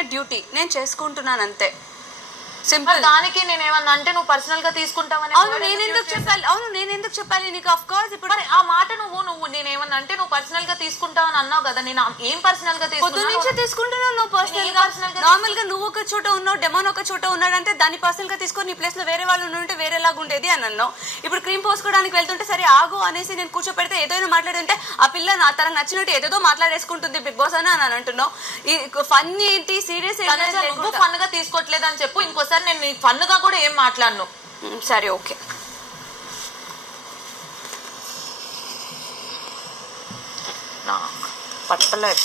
నా డ్యూటీ, నేను చేసుకుంటున్నాను అంతే. సింపుల్. దానికి నేను ఏమన్నా అంటే నువ్వు పర్సనల్ గా తీసుకుంటావని అవును నేను ఎందుకు చెప్పాలి నీకు? ఆఫ్ కోర్స్ ఇప్పుడు ఆ మాట నువ్వు నేనేమన్నా అంటే నువ్వు పర్సనల్ గా తీసుకుంటావని అన్నావు కదా, నేను ఏం పర్సనల్ గా పొద్దు నుంచి తీసుకుంటున్నావు నువ్వు పర్సనల్ గా. నార్మల్ గా నువ్వు ఒక చోట ఉన్నావు, డెమోన్ ఒక చోట ఉన్నాడంటే దాన్ని పర్సనల్ గా తీసుకొని నీ ప్లేస్ లో వేరే వాళ్ళు ఉంటే వేరేలాగా ఉండేది అని అన్నావు. ఇప్పుడు క్రీమ్ పోసుకోవడానికి వెళ్తుంటే సరే ఆగు అనేసి నేను కూర్చోపెడితే ఏదైనా మాట్లాడుతుంటే ఆ పిల్ల నా తనకు నచ్చినట్టు ఏదేదో మాట్లాడేసుకుంటుంది బిగ్ బాస్ అని అంటున్నావు. ఈ ఫన్ ఏంటి, సీరియస్ నువ్వు ఫన్ గా తీసుకోవట్లేదు అని చెప్పు, ఇంకోసారి నేను ఫన్ గా కూడా ఏం మాట్లాడను. సరే ఓకే. పట్టలేదు.